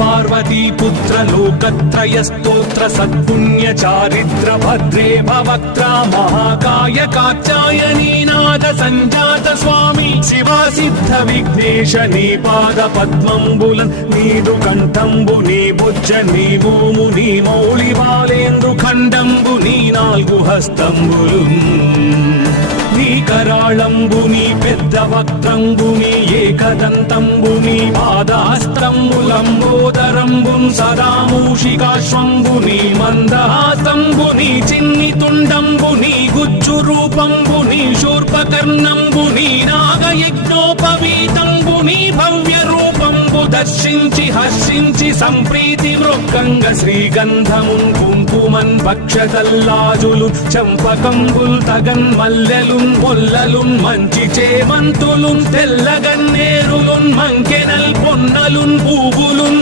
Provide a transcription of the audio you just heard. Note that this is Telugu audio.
पार्वती पुत्र लोकत्रय स्तोत्र सत्पुण्य चारिद्र भद्रे भवक्त्रा महाकाय कात्यायनी नाद संजात स्वामी शिवा सिद्ध विघ्नेश नी पाद पद्मंबुलन नीदु कंठंबु नी बुज्ज नी भूमु नी मौళి బాలేంద్రు ఖండంబు నీ నాలుగు హస్తంబులున్ నీ కరాళంబు నీ పెద్ద వక్త్రంబు నీ ఏకదంతంబు నీ పాదాస్త్రంబులంబోదరంబు సదా మూషికాశ్వంబు నీ మందహాసంబు నీ చిన్ని తుండంబు నీ గుజ్జు రూపంబు నీ శూర్పకర్ణంబు నీ నాగయజ్ఞోపవీతంబు నీ భవ్య రూపంబు దర్శించి హర్షించి సంప్రీతి మృక్కంగ శ్రీగంధమున్ కుంకుమన్ పక్షతల్లాజులు చంపకంబుల్ తగన్ మల్లెలున్ మొల్లలున్ మంచి చేమంతులున్ తెల్లగన్నేరులున్ మంకెనల్ పొన్నలున్ పూవులున్